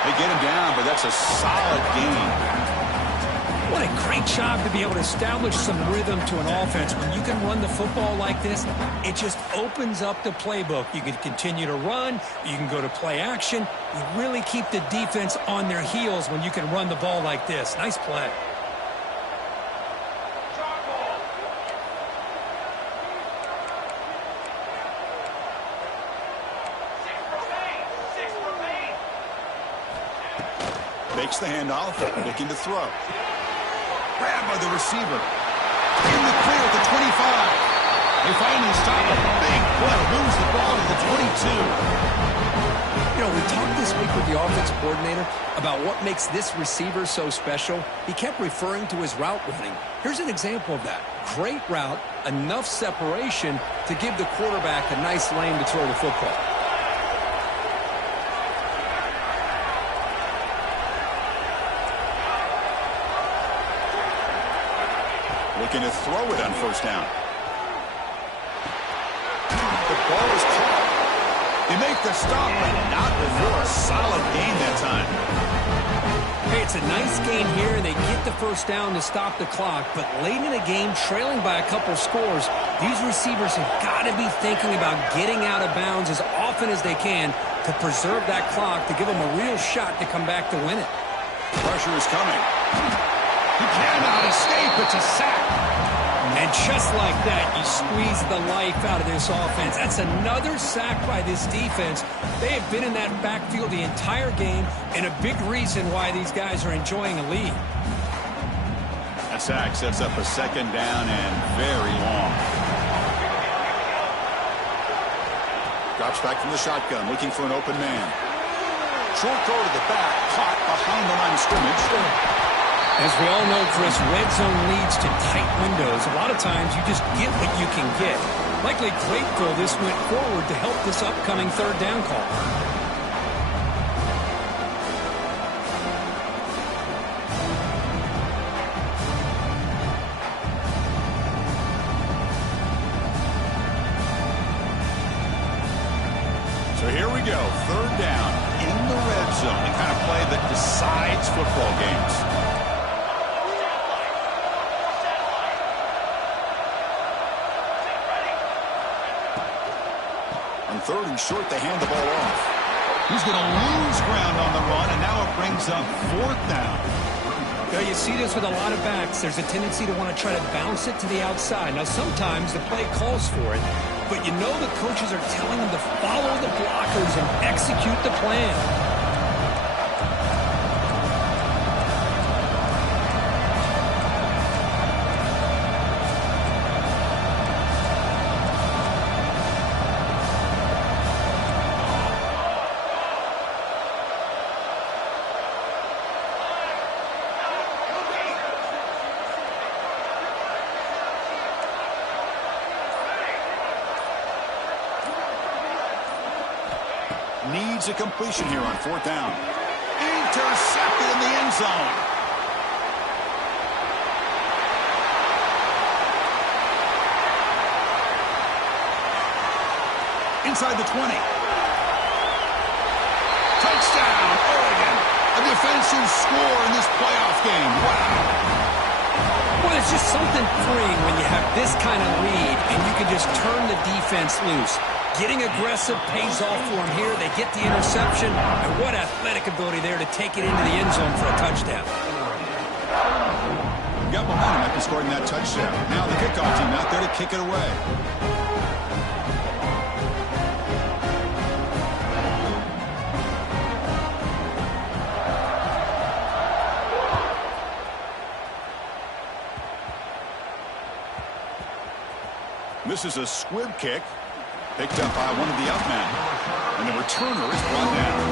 They get him down, but that's a solid gain. What a great job to be able to establish some rhythm to an offense. When you can run the football like this, it just opens up the playbook. You can continue to run. You can go to play action. You really keep the defense on their heels when you can run the ball like this. Nice play. Makes the handoff, looking to throw. Grabbed by the receiver. In the clear at the 25. They finally stop a big play. Moves the ball to the 22. You know, we talked this week with the offensive coordinator about what makes this receiver so special. He kept referring to his route running. Here's an example of that. Great route, enough separation to give the quarterback a nice lane to throw the football. Looking to throw it on first down. The ball is caught. They make the stop, but not before a solid gain that time. Hey, it's a nice gain here, and they get the first down to stop the clock. But late in the game, trailing by a couple scores, these receivers have got to be thinking about getting out of bounds as often as they can to preserve that clock, to give them a real shot to come back to win it. Pressure is coming. He cannot escape. It's a sack. And And just like that, you squeeze the life out of this offense. That's another sack by this defense. They have been in that backfield the entire game, and a big reason why these guys are enjoying a lead. That sack sets up a second down and very long. Drops back from the shotgun, looking for an open man. Short throw to the back, caught behind the line of scrimmage. As we all know, Chris, red zone leads to tight windows. A lot of times you just get what you can get. Likely grateful this went forward to help this upcoming third down call. So here we go, third down in the red zone. The kind of play that decides football games. On third and short, they hand the ball off. He's going to lose ground on the run, and now it brings up fourth down. Now, you see this with a lot of backs. There's a tendency to want to try to bounce it to the outside. Now, sometimes the play calls for it, but you know the coaches are telling them to follow the blockers and execute the plan. Needs a completion here on fourth down. Intercepted in the end zone. Inside the 20. Touchdown, Oregon. A defensive score in this playoff game. Wow. Well, it's just something freeing when you have this kind of lead and you can just turn the defense loose. Getting aggressive pays off for them here. They get the interception, and what athletic ability there to take it into the end zone for a touchdown. Got momentum after scoring that touchdown. Now the kickoff team out there to kick it away. This is a squib kick. Picked up by one of the outmen. And the returner is brought down.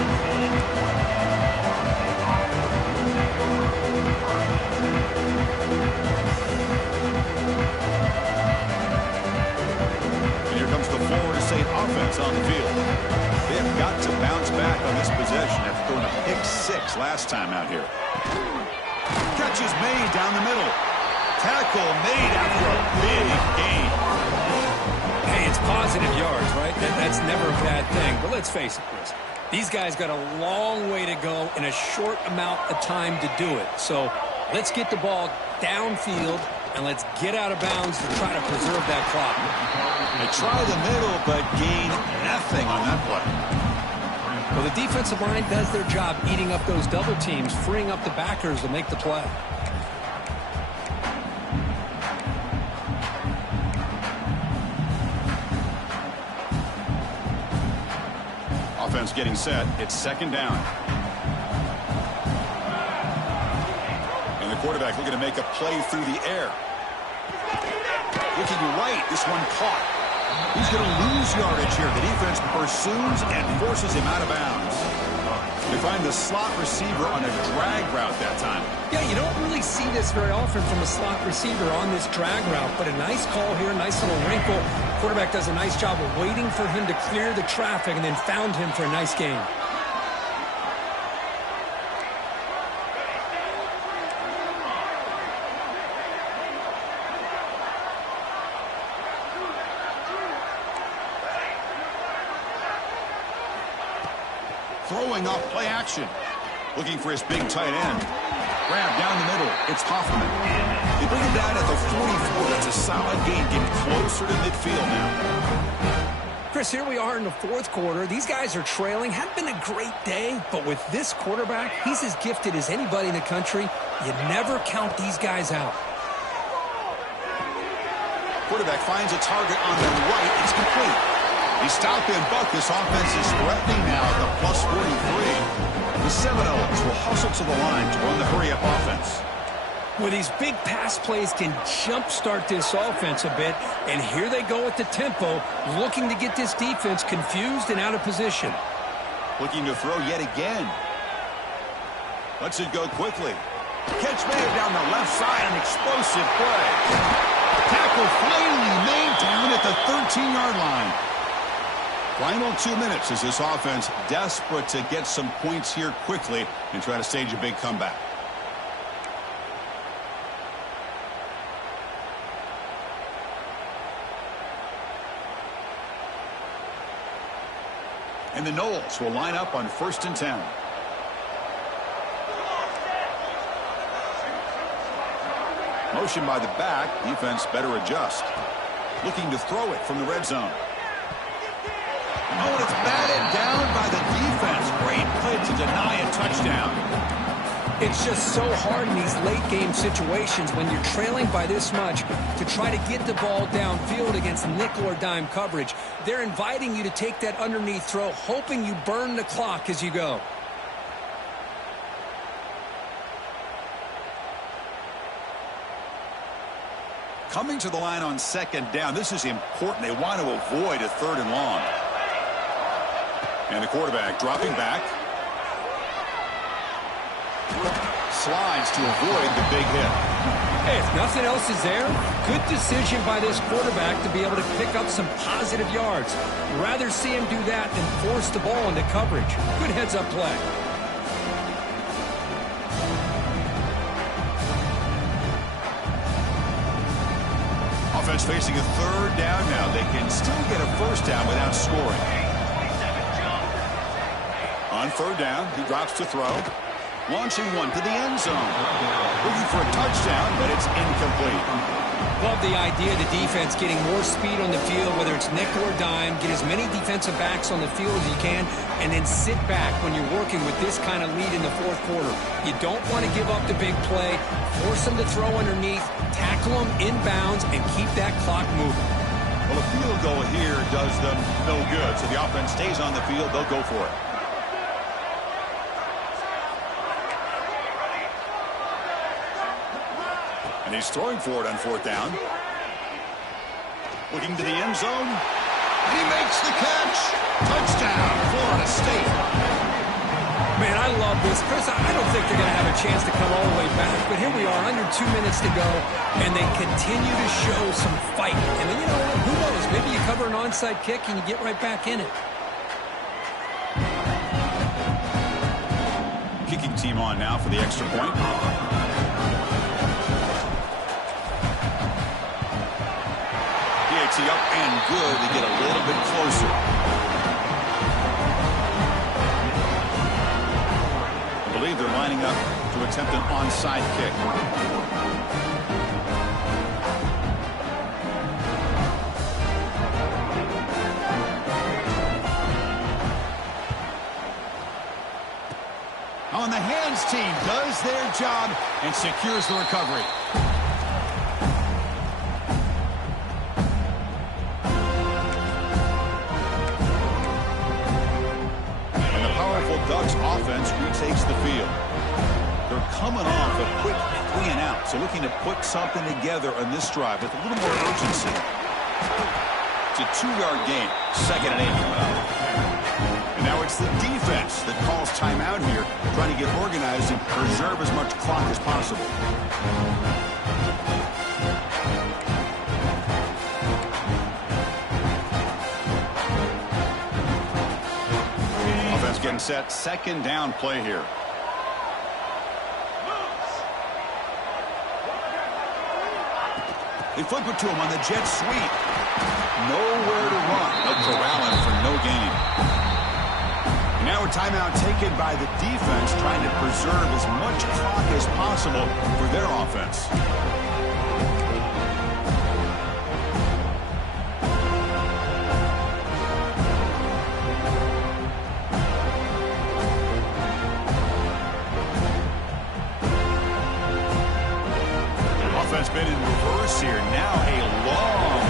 And here comes the Florida State offense on the field. They have got to bounce back on this possession after throwing a pick-6 last time out here. Catch is made down the middle. Tackle made after a big gain. It's positive yards, right? That's never a bad thing. But let's face it, Chris. These guys got a long way to go in a short amount of time to do it. So let's get the ball downfield, and let's get out of bounds to try to preserve that clock. They try the middle, but gain nothing on that play. Well, the defensive line does their job eating up those double teams, freeing up the backers to make the play. Offense getting set. It's second down. And the quarterback looking to make a play through the air. Looking right. This one caught. He's going to lose yardage here. The defense pursues and forces him out of bounds. They find the slot receiver on a drag route that time. Yeah, you don't really see this very often from a slot receiver on this drag route, but a nice call here, nice little wrinkle. Quarterback does a nice job of waiting for him to clear the traffic and then found him for a nice gain. Throwing off play action. Looking for his big tight end. Grab down the middle. It's Hoffman. They bring him down at the 44. That's a solid gain. Getting closer to midfield now. Chris, here we are in the fourth quarter. These guys are trailing. Hadn't been a great day, but with this quarterback, he's as gifted as anybody in the country. You never count these guys out. Quarterback finds a target on the right. It's complete. He stopped and bucked. This offense is threatening now at the plus 43. The Seminoles will hustle to the line to run the hurry-up offense. Well, these big pass plays can jumpstart this offense a bit, and here they go at the tempo, looking to get this defense confused and out of position. Looking to throw yet again. Lets it go quickly. Catch made down the left side, an explosive play. Tackle finally made down at the 13-yard line. Final 2 minutes as this offense desperate to get some points here quickly and try to stage a big comeback. And the Noles will line up on 1st and 10. Motion by the back. Defense better adjust. Looking to throw it from the red zone. Oh, and it's batted down by the defense. Great play to deny a touchdown. It's just so hard in these late-game situations when you're trailing by this much to try to get the ball downfield against nickel or dime coverage. They're inviting you to take that underneath throw, hoping you burn the clock as you go. Coming to the line on 2nd down. This is important. They want to avoid a 3rd and long. And the quarterback dropping back. Slides to avoid the big hit. Hey, if nothing else is there, good decision by this quarterback to be able to pick up some positive yards. Rather see him do that than force the ball into coverage. Good heads-up play. Offense facing a 3rd down now. They can still get a 1st down without scoring. On 3rd down, he drops to throw. Launching one to the end zone. Looking for a touchdown, but it's incomplete. Love the idea of the defense getting more speed on the field, whether it's nickel or dime. Get as many defensive backs on the field as you can, and then sit back when you're working with this kind of lead in the 4th quarter. You don't want to give up the big play. Force them to throw underneath, tackle them inbounds, and keep that clock moving. Well, a field goal here does them no good, so the offense stays on the field. They'll go for it. And he's throwing for it on 4th down. Looking to the end zone. He makes the catch. Touchdown, Florida State. Man, I love this. Chris, I don't think they're going to have a chance to come all the way back. But here we are, under 2 minutes to go, and they continue to show some fight. And then, you know what? Who knows? Maybe you cover an onside kick and you get right back in it. Kicking team on now for the extra point. Up and good to get a little bit closer. I believe they're lining up to attempt an onside kick. On the hands team does their job and secures the recovery. Ducks offense retakes the field. They're coming off a quick 3 and out, so looking to put something together on this drive with a little more urgency. It's a 2-yard gain, 2nd and 8 coming up. And now it's the defense that calls timeout here, trying to get organized and preserve as much clock as possible. Getting set, 2nd down play here. They flip it to him on the jet sweep. Nowhere to run. They'll corral him for no gain. And now a timeout taken by the defense, trying to preserve as much clock as possible for their offense. Been in reverse here. Now a long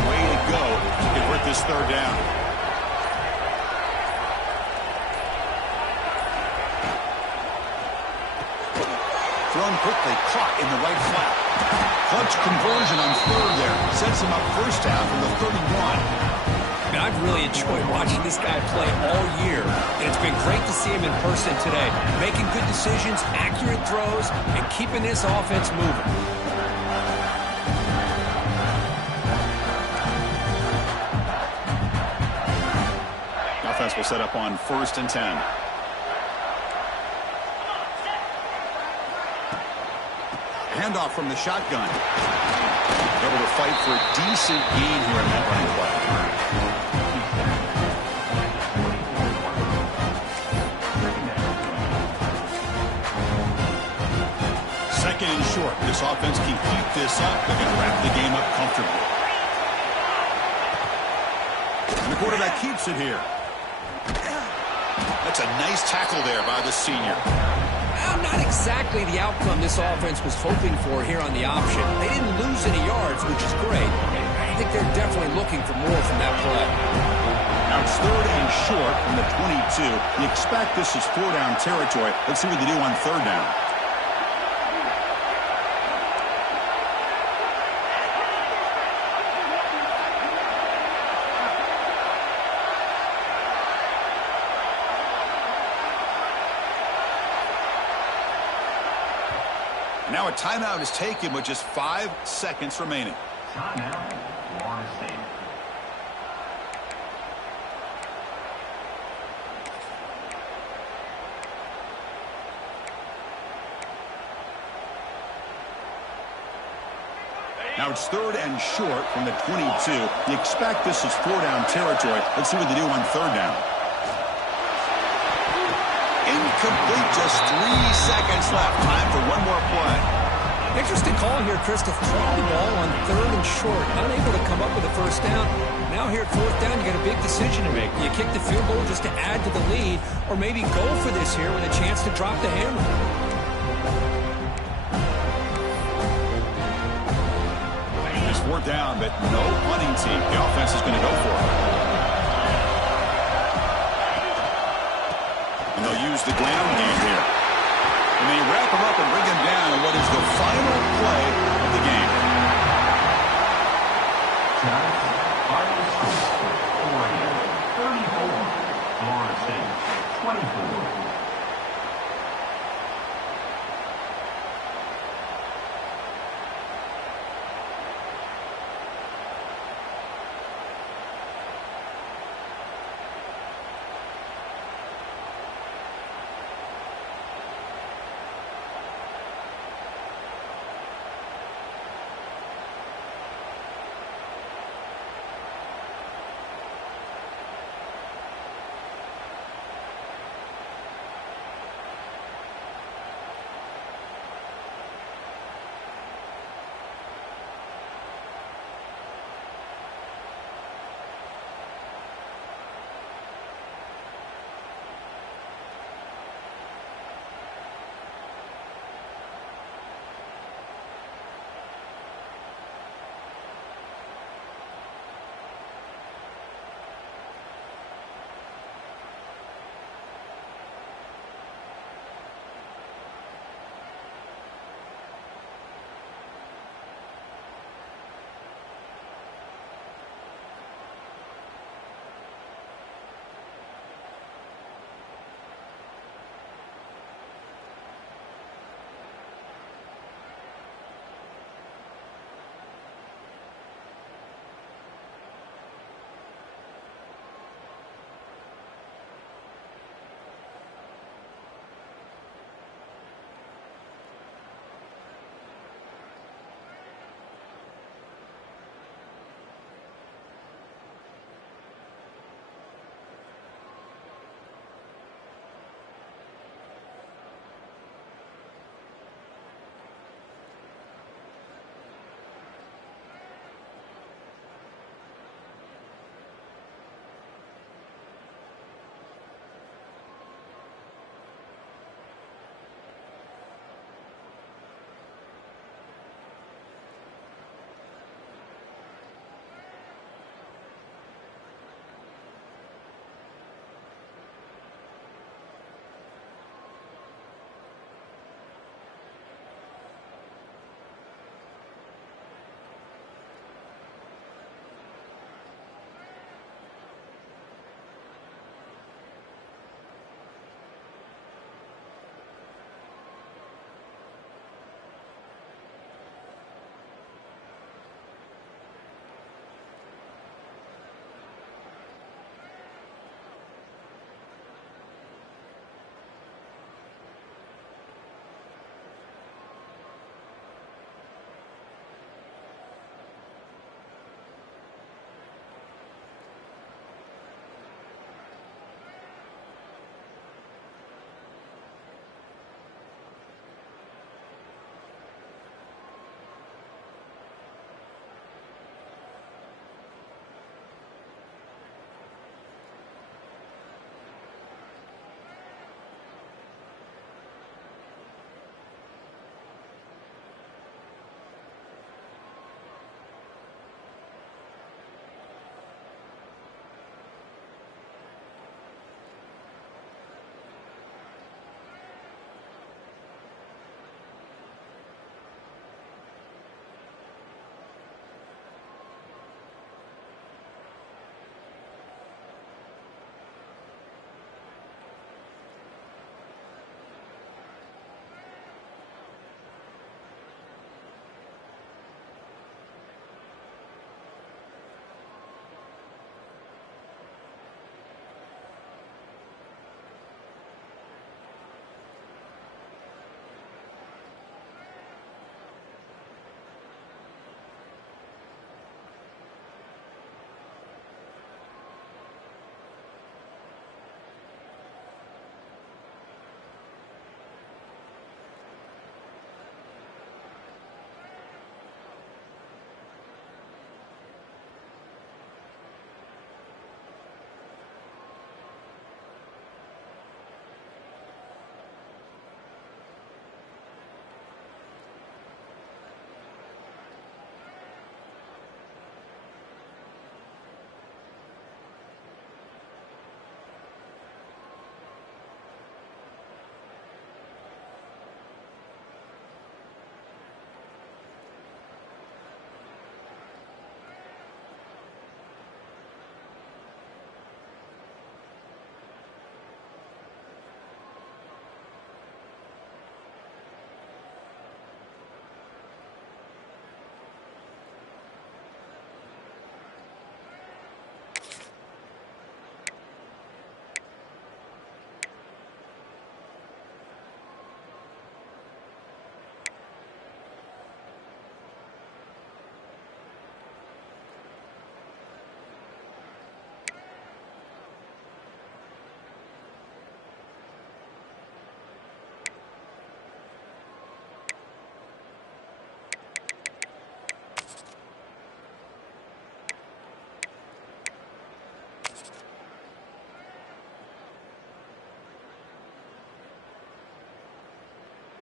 run quickly, caught in the right flat. Clutch conversion on third there. Sets him up first half in the 31. And I've really enjoyed watching this guy play all year, and it's been great to see him in person today, making good decisions, accurate throws, and keeping this offense moving. Offense will set up on 1st and 10. Handoff from the shotgun. Able to fight for a decent gain here in that running play. Second and short. This offense can keep this up. They're going to wrap the game up comfortably. And the quarterback keeps it here. That's a nice tackle there by the senior. Well, not exactly the outcome this offense was hoping for here on the option. They didn't lose any yards, which is great. I think they're definitely looking for more from that play. Now it's 3rd and short from the 22. You expect this is 4-down territory. Let's see what they do on 3rd down. Now a timeout is taken with just 5 seconds remaining. Timeout, Florida State. Now it's 3rd and short from the 22. You expect this is 4-down territory. Let's see what they do on 3rd down. Incomplete, just 3 seconds left. Time for one more play. Interesting call here, Chris, to throw the ball on 3rd and short. Unable to come up with a first down. Now here at 4th down, you got a big decision to make. You kick the field goal just to add to the lead, or maybe go for this here with a chance to drop the hammer. It's 4th down, but no punting team. The offense is going to go for it. And they'll use the ground game here. And they wrap him up and bring him down in what is the final play of the game. Florida State 34, Florida State 24.